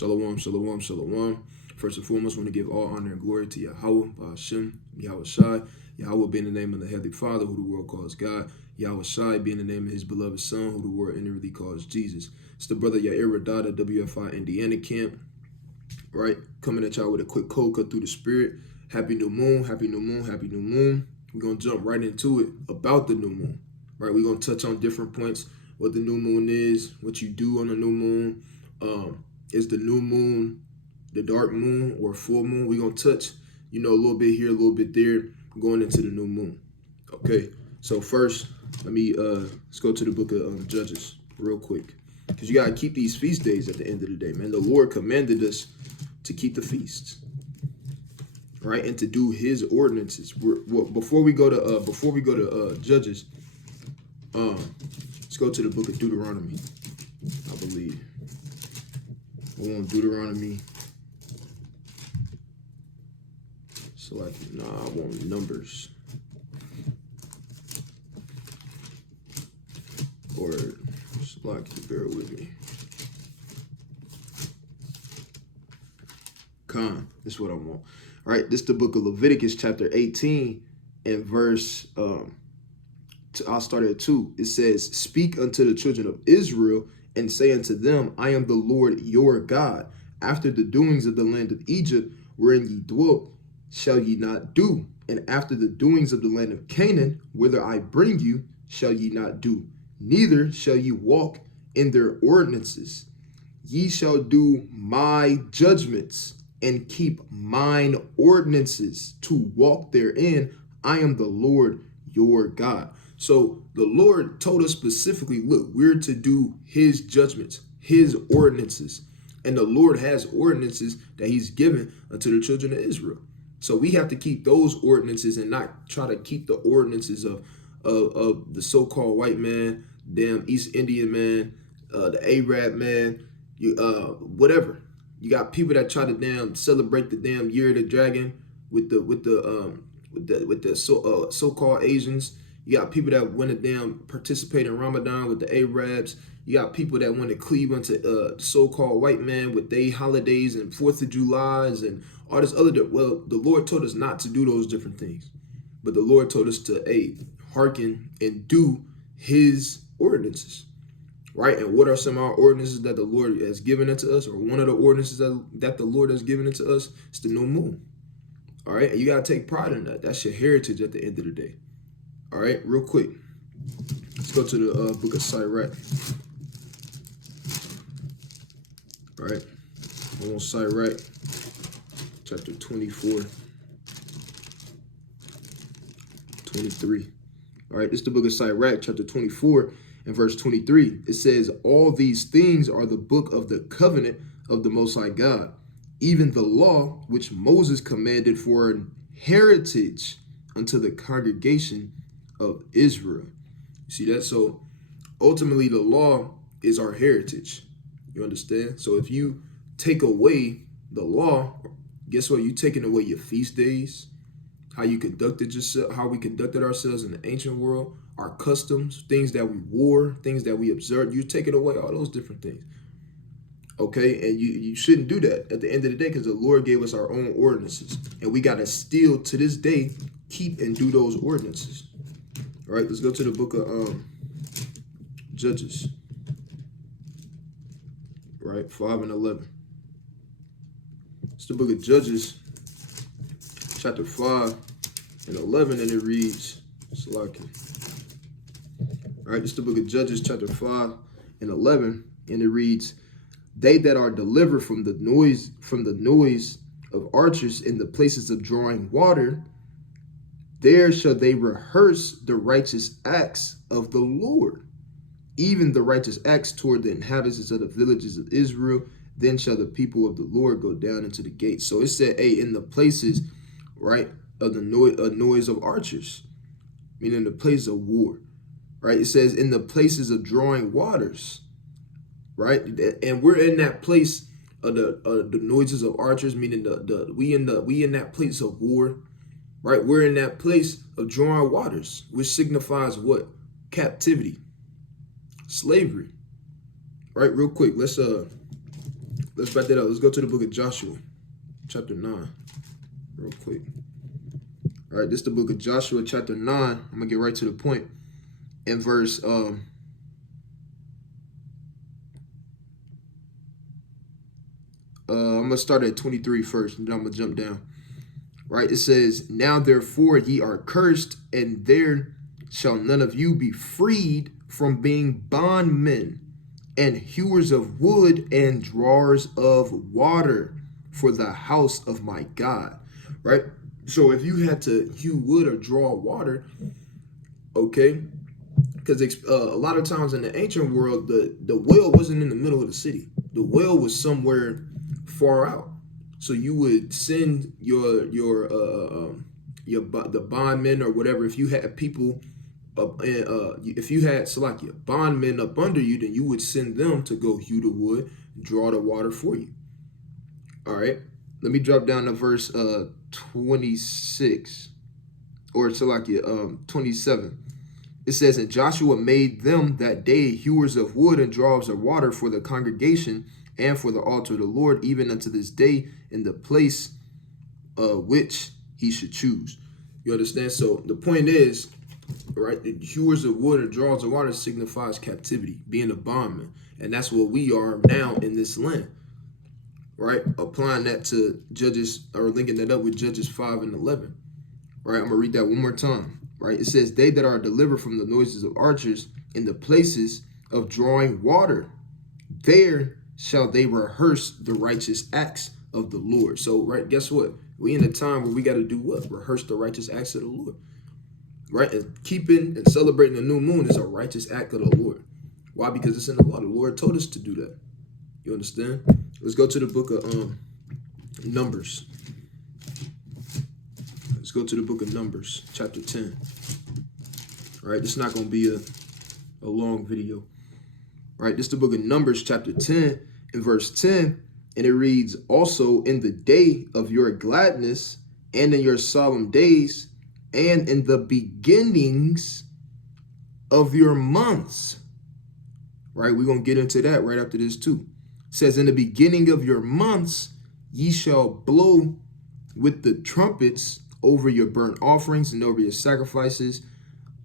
Shalom, shalom, shalom. First and foremost, I want to give all honor and glory to Yahweh, Hashem, Yahweh Shai. Yahweh being the name of the Heavenly Father, who the world calls God. Yahweh Shai being the name of his beloved Son, who the world inwardly calls Jesus. It's the brother Yair Radada, WFI Indiana camp, right? Coming at y'all with a quick cold cut through the spirit. Happy new moon, happy new moon, happy new moon. We're going to jump right into it about the new moon, right? We're going to touch on different points, what the new moon is, what you do on the new moon. Is the new moon the dark moon or full moon? We're going to touch, a little bit here, a little bit there, going into the new moon. Okay, so first, let's go to the book of Judges real quick. Because you got to keep these feast days at the end of the day, man. The Lord commanded us to keep the feasts, right? And to do his ordinances. Before we go to Judges, let's go to the book of Deuteronomy, I believe. I want Deuteronomy. I want Numbers. Or, bear with me. This is what I want. All right, this is the book of Leviticus, chapter 18, and verse, I'll start at 2. It says, "Speak unto the children of Israel, and say unto them, I am the Lord your God. After the doings of the land of Egypt, wherein ye dwelt, shall ye not do. And after the doings of the land of Canaan, whither I bring you, shall ye not do. Neither shall ye walk in their ordinances. Ye shall do my judgments, and keep mine ordinances, to walk therein. I am the Lord your God." So the Lord told us specifically, look, we're to do his judgments, his ordinances. And the Lord has ordinances that he's given unto the children of Israel. So we have to keep those ordinances and not try to keep the ordinances of the so-called white man, damn East Indian man, the Arab man, whatever. You got people that try to damn celebrate the damn year of the dragon with the so-called Asians. You got people that want to damn participate in Ramadan with the Arabs. You got people that want to cleave unto so-called white man with their holidays and 4th of July's and all this other. Well, the Lord told us not to do those different things. But the Lord told us to, hearken and do his ordinances, right? And what are some of our ordinances that the Lord has given unto us? Or one of the ordinances that the Lord has given unto us is the new moon, all right? And you got to take pride in that. That's your heritage at the end of the day. All right, real quick, let's go to the book of Sirach. All right, I want Sirach, chapter 24, 23. All right, this is the book of Sirach, chapter 24, and verse 23. It says, "All these things are the book of the covenant of the Most High God, even the law which Moses commanded for an heritage unto the congregation of Israel." You see that? So ultimately the law is our heritage. You understand? So if you take away the law, guess what? You're taking away your feast days, how you conducted yourself, how we conducted ourselves in the ancient world, our customs, things that we wore, things that we observed. You're taking away all those different things. Okay, and you shouldn't do that at the end of the day, because the Lord gave us our own ordinances, and we got to still to this day keep and do those ordinances. All right, let's go to the book of Judges, right, 5 and 11. It's the book of Judges, chapter 5 and 11, and it reads, all right, it's the book of Judges, chapter 5 and 11, and it reads, "They that are delivered from the noise of archers in the places of drawing water, there shall they rehearse the righteous acts of the Lord, even the righteous acts toward the inhabitants of the villages of Israel. Then shall the people of the Lord go down into the gates." So it said, in the places, right, of the noise of archers, meaning the place of war, right? It says in the places of drawing waters, right? And we're in that place of the noises of archers, meaning we in that place of war. Right, we're in that place of drawing waters, which signifies what? Captivity, slavery. Right, real quick, let's Let's back that up. Let's go to the book of Joshua, chapter 9, real quick. All right, this is the book of Joshua, chapter 9. I'm going to get right to the point. In verse, I'm going to start at 23 first, and then I'm going to jump down. Right, it says, now therefore ye are cursed, and there shall none of you be freed from being bondmen, and hewers of wood, and drawers of water for the house of my God. Right? So if you had to hew wood or draw water, okay, because a lot of times in the ancient world, the well wasn't in the middle of the city. The well was somewhere far out. So you would send the bondmen or whatever. If you had people if you had Salakia bondmen up under you, then you would send them to go hew the wood, draw the water for you. All right. Let me drop down to verse 26 or Salakia 27. It says, and Joshua made them that day hewers of wood and drawers of water for the congregation and for the altar of the Lord, even unto this day, in the place which he should choose. You understand? So the point is, right, the hewers of wood or drawers of water signifies captivity, being a bondman. And that's what we are now in this land. Right? Applying that to Judges, or linking that up with Judges 5 and 11. Right? I'm going to read that one more time. Right? It says, they that are delivered from the noises of archers in the places of drawing water, there shall they rehearse the righteous acts of the Lord. So, right, guess what? We in a time where we got to do what? Rehearse the righteous acts of the Lord. Right? And keeping and celebrating the new moon is a righteous act of the Lord. Why? Because it's in the law. The Lord told us to do that. You understand? Let's go to the book of Numbers. Let's go to the book of Numbers, chapter 10. All right, this is not going to be a long video. All right, this is the book of Numbers, chapter 10, and verse 10. And it reads, also in the day of your gladness and in your solemn days and in the beginnings of your months. Right, we're going to get into that right after this too. It says, in the beginning of your months, ye shall blow with the trumpets over your burnt offerings and over your sacrifices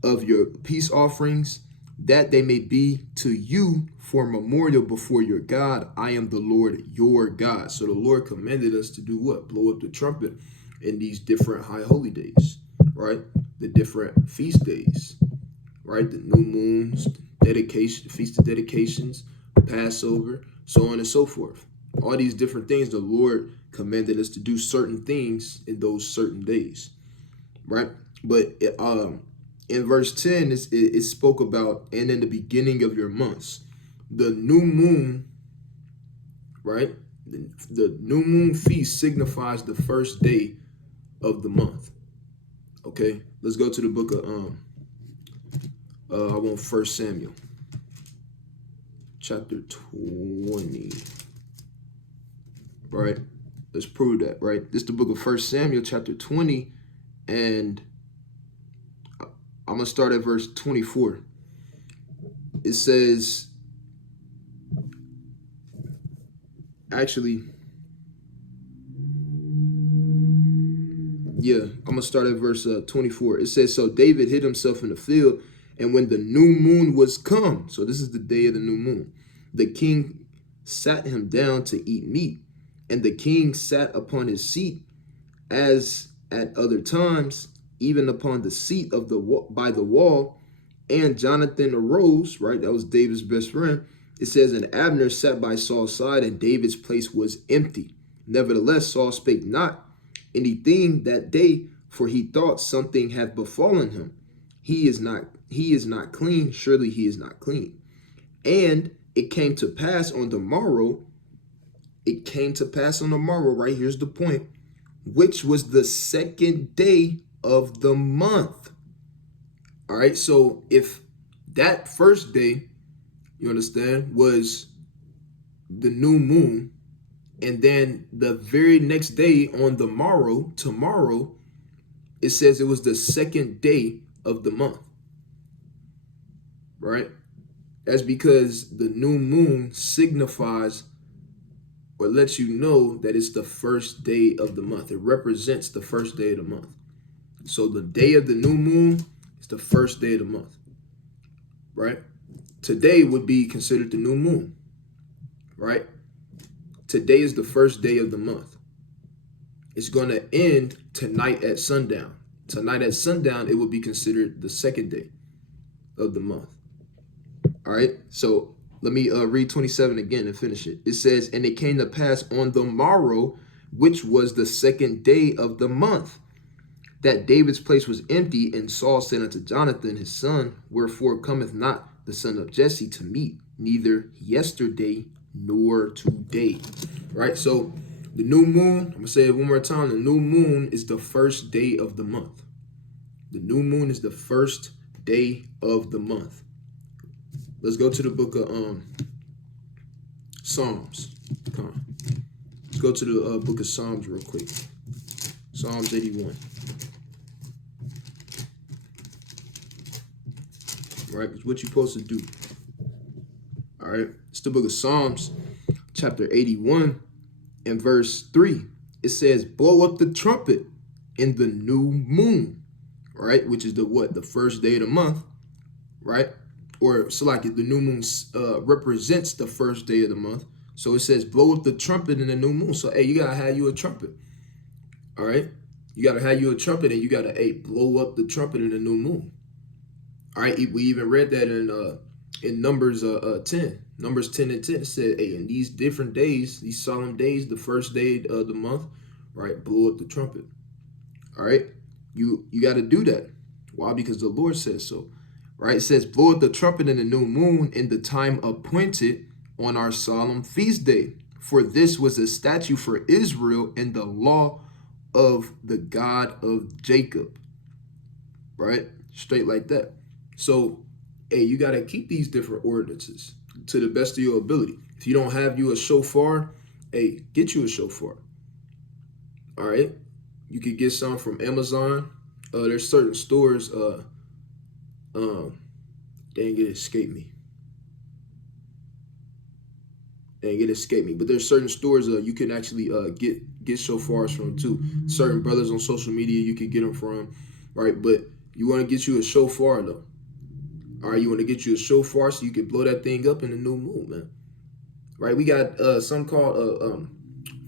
of your peace offerings, that they may be to you for memorial before your God. I am the Lord your God. So the Lord commanded us to do what? Blow up the trumpet in these different high holy days, right? The different feast days, right? The new moons, dedication, feast of dedications, Passover, so on and so forth. All these different things, the Lord commanded us to do certain things in those certain days, right? But in verse 10, it spoke about, and in the beginning of your months, the new moon, right? The new moon feast signifies the first day of the month. Okay, let's go to the book of I want 1 Samuel, chapter 20. Right, let's prove that. Right, this is the book of 1 Samuel, chapter 20, and I'm gonna start at verse 24. It says, actually, yeah, I'm gonna start at verse 24. It says, so David hid himself in the field, and when the new moon was come, so this is the day of the new moon, the king sat him down to eat meat, and the king sat upon his seat as at other times, even upon the seat of by the wall. And Jonathan arose, right? That was David's best friend. It says, and Abner sat by Saul's side, and David's place was empty. Nevertheless, Saul spake not anything that day, for he thought something had befallen him. He is not clean. Surely he is not clean. And it came to pass on the morrow. Right? Here's the point. Which was the second day of the month. All right. So if that first day, you understand, was the new moon, and then the very next day on the morrow, tomorrow, it says it was the second day of the month. Right? That's because the new moon signifies or lets you know that it's the first day of the month. It represents the first day of the month. So the day of the new moon is the first day of the month, right? Today would be considered the new moon, right? Today is the first day of the month. It's going to end tonight at sundown. Tonight at sundown, it will be considered the second day of the month. All right, so let me read 27 again and finish it. It says, and it came to pass on the morrow, which was the second day of the month, that David's place was empty, and Saul said unto Jonathan his son, wherefore cometh not the son of Jesse to meet, neither yesterday nor today. Right, so the new moon, I'm going to say it one more time, the new moon is the first day of the month. The new moon is the first day of the month. Let's go to the book of Psalms. Come on. Let's go to the book of Psalms real quick. Psalms 81. Right? It's what you're supposed to do. All right? It's the book of Psalms, chapter 81, and verse 3. It says, blow up the trumpet in the new moon, right? Which is the what? The first day of the month, right? Or so like the new moon represents the first day of the month. So it says, blow up the trumpet in the new moon. So, hey, you got to have you a trumpet. All right? You got to have you a trumpet, and you got to, hey, blow up the trumpet in the new moon. All right? We even read that in Numbers 10. Numbers 10 and 10. It said, hey, in these different days, these solemn days, the first day of the month, right, blow up the trumpet. All right? You got to do that. Why? Because the Lord says so. Right? It says, blow up the trumpet in the new moon in the time appointed on our solemn feast day. For this was a statute for Israel and the law of the God of Jacob. Right? Straight like that. So, hey, you got to keep these different ordinances to the best of your ability. If you don't have you a shofar, hey, get you a shofar. All right? You could get some from Amazon. There's certain stores, dang, it escaped me. But there's certain stores you can actually get shofars from too. Certain brothers on social media you can get them from, right? But you want to get you a shofar though. All right, you want to get you a shofar so you can blow that thing up in the new moon, man. Right? We got something called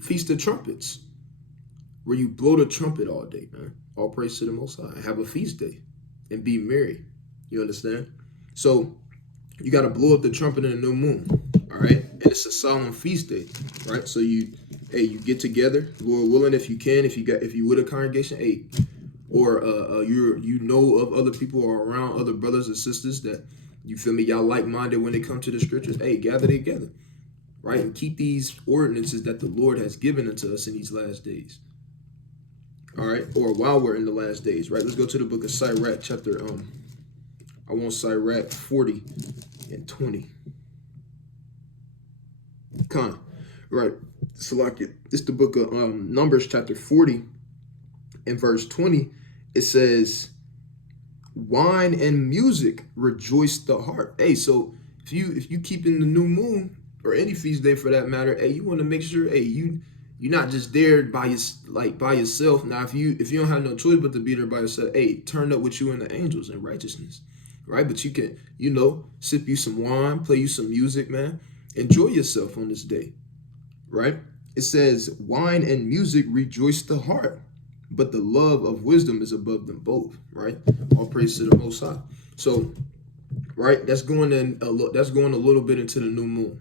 Feast of Trumpets, where you blow the trumpet all day, man. All praise to the Most High. Have a feast day and be merry. You understand? So you got to blow up the trumpet in the new moon. All right, and it's a solemn feast day, right? So you get together, Lord willing, if you can, if you with a congregation, hey, or you know of other people or around other brothers and sisters that you feel me, y'all like-minded when it comes to the scriptures. Hey, gather together, right, and keep these ordinances that the Lord has given unto us in these last days. All right, or while we're in the last days, right? Let's go to the book of Sirach, chapter Sirach 40 and 20. Right. Salakia. It's the book of Numbers chapter 40 and verse 20. It says, wine and music rejoice the heart. Hey, so if you keep in the new moon or any feast day for that matter, hey, you want to make sure, hey, you're not just there by yourself. Now, if you don't have no choice but to be there by yourself, hey, turn up with you and the angels in righteousness. Right? But you can, sip you some wine, play you some music, man. Enjoy yourself on this day. Right? It says, wine and music rejoice the heart, but the love of wisdom is above them both. Right? All praise to the Most High. So, right, that's going a little bit into the new moon.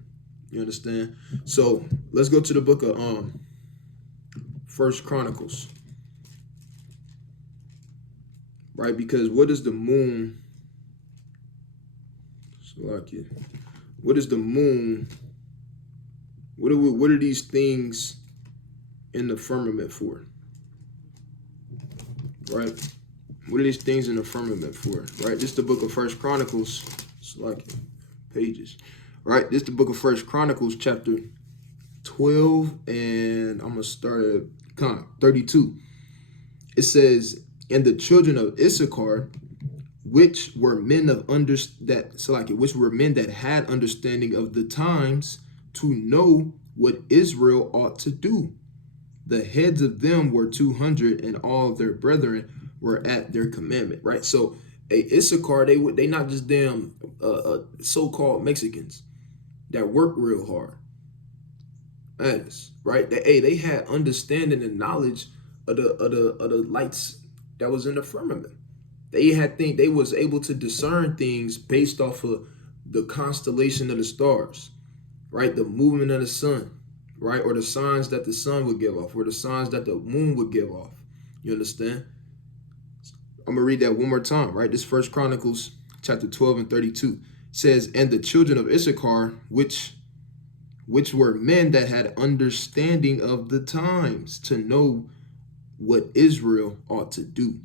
You understand? So let's go to the book of First Chronicles. Right? Because what is the moon? What is the moon? What are these things in the firmament for? Right? What are these things in the firmament for? Right? This is the book of First Chronicles. Pages. Right? This is the book of First Chronicles, chapter 12, and I'm gonna start at 32. It says, and the children of Issachar, which were men that had understanding of the times, to know what Israel ought to do. The heads of them were 200, and all of their brethren were at their commandment. Right. So Issachar, they not just damn so-called Mexicans that work real hard. That is right. They had understanding and knowledge of the lights that was in the firmament. They was able to discern things based off of the constellation of the stars, right? The movement of the sun, right? Or the signs that the sun would give off, or the signs that the moon would give off. You understand? I'm gonna read that one more time, right? This First Chronicles chapter 12 and 32 says, and the children of Issachar, which were men that had understanding of the times, to know what Israel ought to do.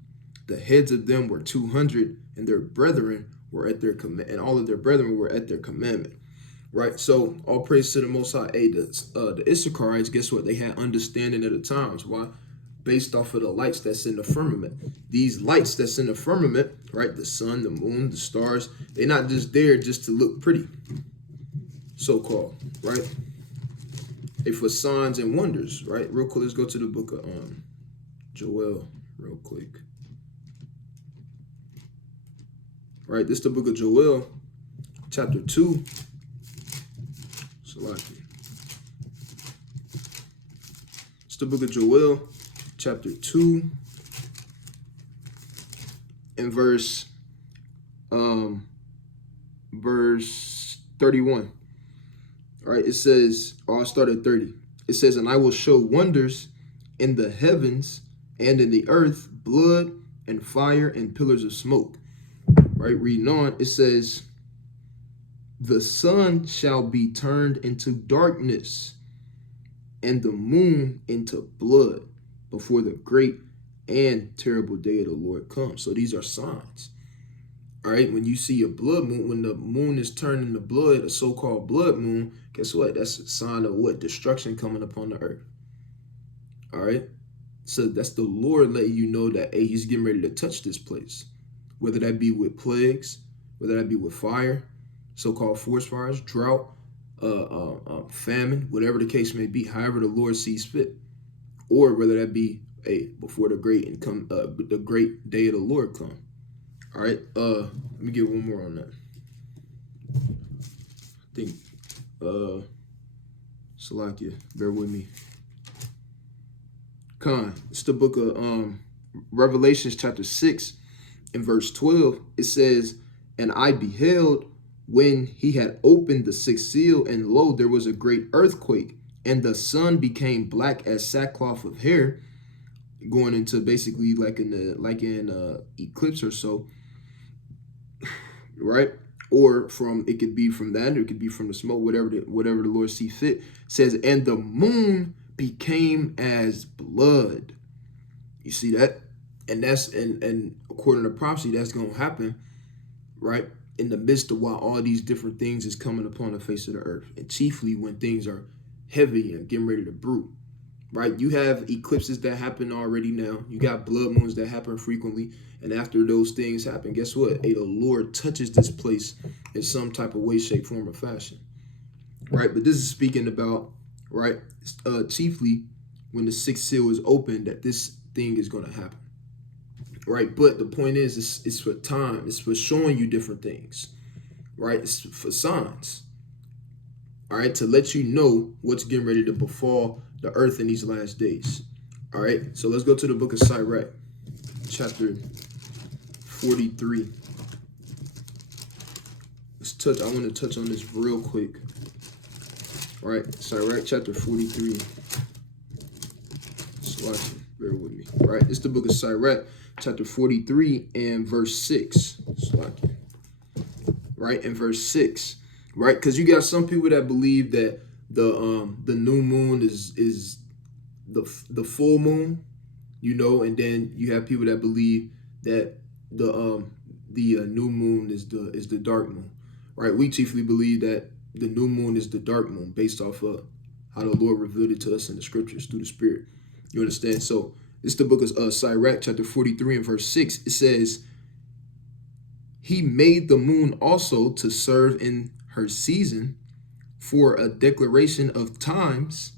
The heads of them were 200, and their brethren were at their and all of their brethren were at their commandment. Right. So all praise to the Most High. The Issacharites, guess what? They had understanding of the times. Why? Based off of the lights that's in the firmament. These lights that's in the firmament, right? The sun, the moon, the stars. They're not just there just to look pretty, so-called, right? They for signs and wonders, right? Real quick, let's go to the book of Joel real quick. Right, this is the book of Joel, chapter 2. It's the book of Joel, chapter 2, and verse 31. All right, it says, I'll start at 30. It says, and I will show wonders in the heavens and in the earth, blood and fire and pillars of smoke. Right, reading on, it says, the sun shall be turned into darkness and the moon into blood before the great and terrible day of the Lord comes. So these are signs. All right, when you see a blood moon, when the moon is turned into blood, a so-called blood moon, guess what? That's a sign of what? Destruction coming upon the earth. All right, so that's the Lord letting you know that, hey, he's getting ready to touch this place. Whether that be with plagues, whether that be with fire, so-called forest fires, drought, famine, whatever the case may be, however the Lord sees fit, or whether that be before the great the great day of the Lord come. All right, let me get one more on that. I think, Salakia, bear with me. It's the book of Revelations, chapter 6. In verse 12, it says, and I beheld when he had opened the sixth seal, and lo, there was a great earthquake, and the sun became black as sackcloth of hair, going into basically like in eclipse or so, right? Or it could be from that, or it could be from the smoke, whatever the Lord see fit. It says, and the moon became as blood. You see that? And that's and according to prophecy, that's gonna happen, right? In the midst of while all these different things is coming upon the face of the earth, and chiefly when things are heavy and getting ready to brew, right? You have eclipses that happen already now. You got blood moons that happen frequently, and after those things happen, guess what? The Lord touches this place in some type of way, shape, form, or fashion, right? But this is speaking about, right, chiefly when the sixth seal is opened, that this thing is going to happen. Right, but the point is, it's for time. It's for showing you different things, right? It's for signs, all right, to let you know what's getting ready to befall the earth in these last days. All right, so let's go to the book of Sirach, chapter 43. I want to touch on this real quick. All right, Sirach, chapter 43. So bear with me. All right, it's the book of Sirach, chapter 43 and verse 6. Right, and verse 6. Right, because you got some people that believe that the new moon is the full moon, you know, and then you have people that believe that the new moon is the dark moon. Right, we chiefly believe that the new moon is the dark moon based off of how the Lord revealed it to us in the scriptures through the Spirit. You understand? So it's the book of Sirach, chapter 43 and verse 6. It says, he made the moon also to serve in her season for a declaration of times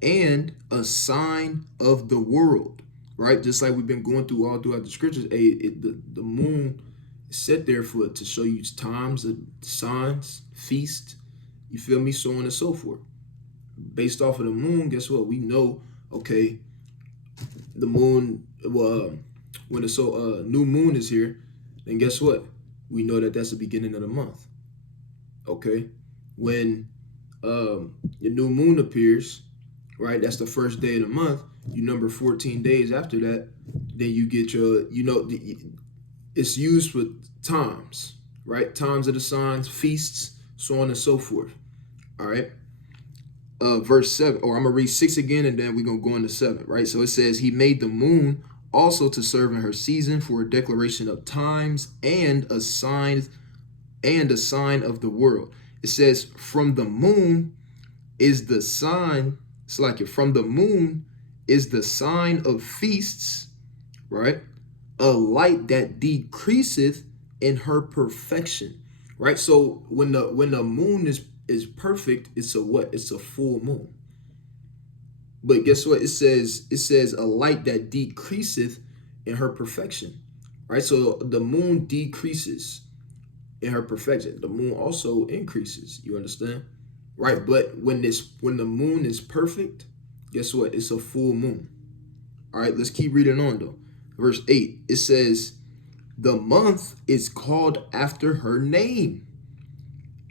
and a sign of the world, right? Just like we've been going through all throughout the scriptures, the moon is set there to show you times, signs, feast, you feel me, so on and so forth. Based off of the moon, guess what? We know, okay, the moon, when the new moon is here, then guess what? We know that that's the beginning of the month. Okay, when the new moon appears, right? That's the first day of the month. You number 14 days after that, then you get your, it's used for times, right? Times of the signs, feasts, so on and so forth. All right. Verse 7, or I'm gonna read 6 again, and then we're gonna go into 7, right? So it says, he made the moon also to serve in her season for a declaration of times and a sign of the world. It says, from the moon is the sign, it's like from the moon is the sign of feasts, right? A light that decreaseth in her perfection, right? So when the moon is perfect, it's a what? It's a full moon. But guess what? It says a light that decreaseth in her perfection, right? So the moon decreases in her perfection. The moon also increases. You understand, right? But when the moon is perfect, guess what? It's a full moon. All right, let's keep reading on though. Verse 8, it says, the month is called after her name,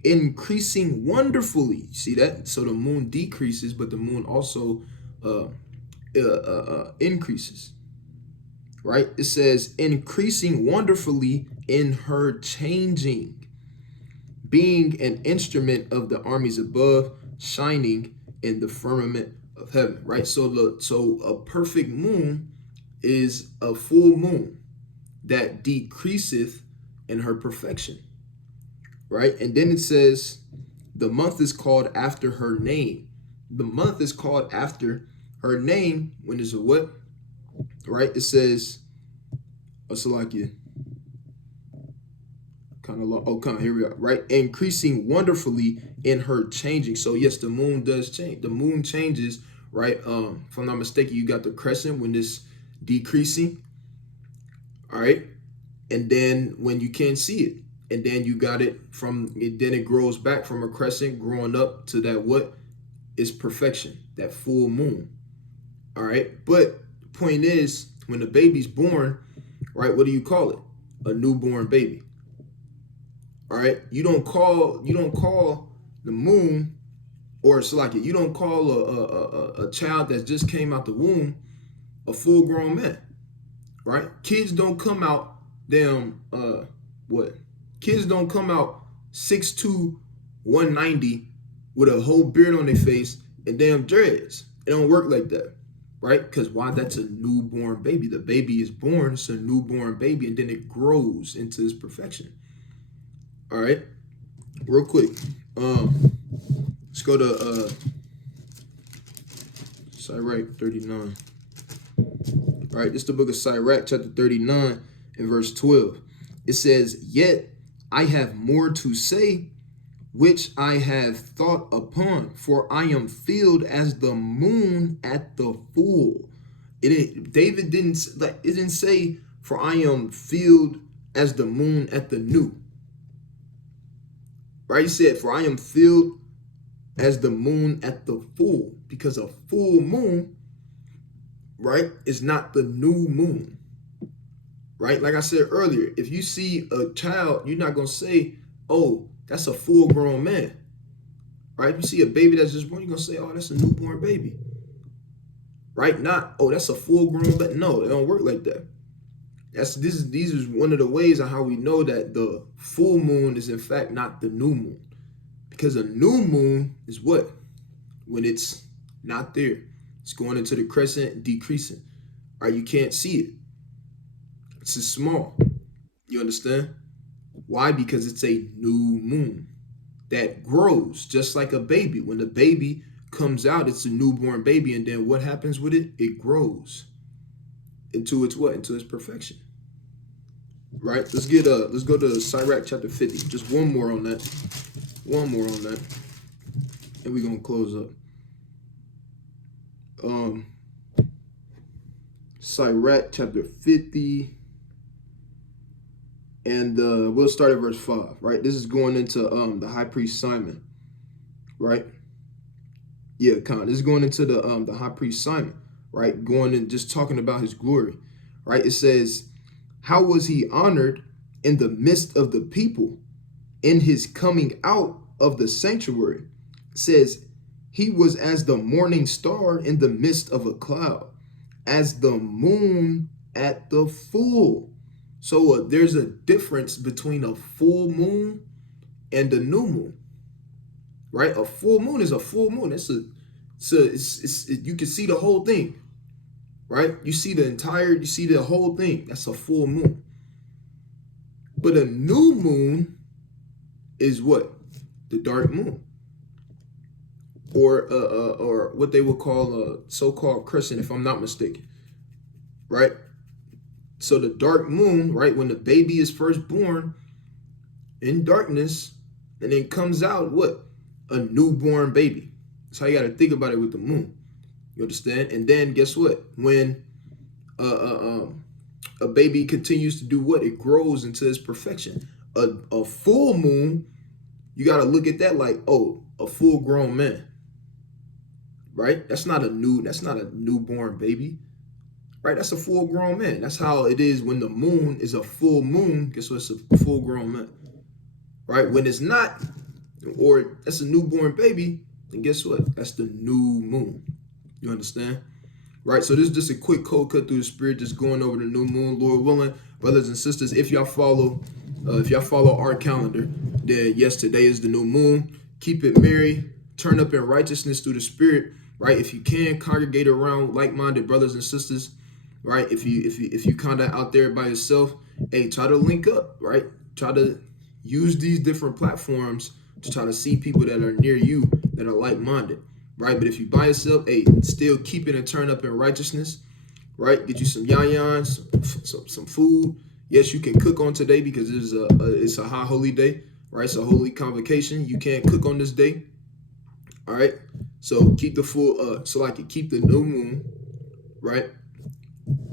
increasing wonderfully. See that? So the moon decreases, but the moon also increases, right? It says, increasing wonderfully in her changing, being an instrument of the armies above, shining in the firmament of heaven, right? So a perfect moon is a full moon that decreaseth in her perfection, right? And then it says the month is called after her name. The month is called after her name when there's a what? Right? It says, Salakia. Here we are, right? Increasing wonderfully in her changing. So yes, the moon does change. The moon changes, right? If I'm not mistaken, you got the crescent when it's decreasing, all right? And then when you can't see it, and then you got it then it grows back from a crescent, growing up to that what is perfection, that full moon, all right? But the point is, when the baby's born, right, what do you call it? A newborn baby. All right, you don't call the moon, or it's like you don't call a child that just came out the womb a full grown man, right? Kids don't come out Kids don't come out 6'2", 190 with a whole beard on their face and damn dreads. It don't work like that, right? Because why? That's a newborn baby. The baby is born, it's a newborn baby, and then it grows into its perfection. All right, real quick, let's go to Sirach 39. All right, this is the book of Sirach, chapter 39, and verse 12. It says, yet I have more to say, which I have thought upon, for I am filled as the moon at the full. David didn't say, for I am filled as the moon at the new. Right? He said, for I am filled as the moon at the full, because a full moon, right, is not the new moon. Right? Like I said earlier, if you see a child, you're not going to say, oh, that's a full grown man. Right? If you see a baby that's just born, you're going to say, oh, that's a newborn baby. Right? Not, oh, that's a full grown baby. No, it don't work like that. These is one of the ways of how we know that the full moon is in fact not the new moon. Because a new moon is what? When it's not there. It's going into the crescent, decreasing. All right, you can't see it. It's just small. You understand? Why? Because it's a new moon that grows just like a baby. When the baby comes out, it's a newborn baby, and then what happens with it? It grows into its what? Into its perfection. Right? Let's go to Sirach chapter 50. Just one more on that. and we're gonna close up. Sirach chapter 50, and we'll start at verse 5. Right, this is going into the high priest Simon. Right, yeah, Khan. This is going into the high priest Simon. Right, going and just talking about his glory. Right, it says, how was he honored in the midst of the people, in his coming out of the sanctuary? It says, he was as the morning star in the midst of a cloud, as the moon at the full. So there's a difference between a full moon and a new moon, right? A full moon is a full moon. You can see the whole thing, right? You see the whole thing. That's a full moon. But a new moon is what? The dark moon. Or what they would call a so-called crescent, if I'm not mistaken, right? So the dark moon, right, when the baby is first born in darkness, and then comes out what? A newborn baby. That's how you got to think about it with the moon. You understand? And then guess what? When a baby continues to do what? It grows into its perfection. A full moon, you got to look at that like, oh, a full grown man. Right? That's not a newborn baby. Right? That's a full grown man. That's how it is when the moon is a full moon. Guess what? It's a full grown man. Right? When it's not, or that's a newborn baby, then guess what? That's the new moon. You understand? Right? So this is just a quick cold cut through the spirit, just going over the new moon, Lord willing. Brothers and sisters, if y'all follow our calendar, then yes, today is the new moon. Keep it merry. Turn up in righteousness through the spirit. Right? If you can, congregate around like-minded brothers and sisters. Right? If you kind of out there by yourself, hey, try to link up. Right? Try to use these different platforms to try to see people that are near you that are like-minded. Right? But if you by yourself, hey, still keep it and turn up in righteousness. Right? Get you some yans, some food. Yes, you can cook on today because it's a high holy day. Right? It's a holy convocation. You can't cook on this day. All right. So keep the full so I can keep the new moon, right?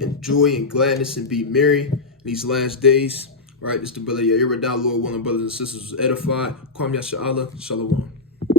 Enjoy and gladness and be merry in these last days. Right? This is the brother Yair Rada, Lord willing, brothers and sisters edified. Kwam Yasha Allah. Shalom.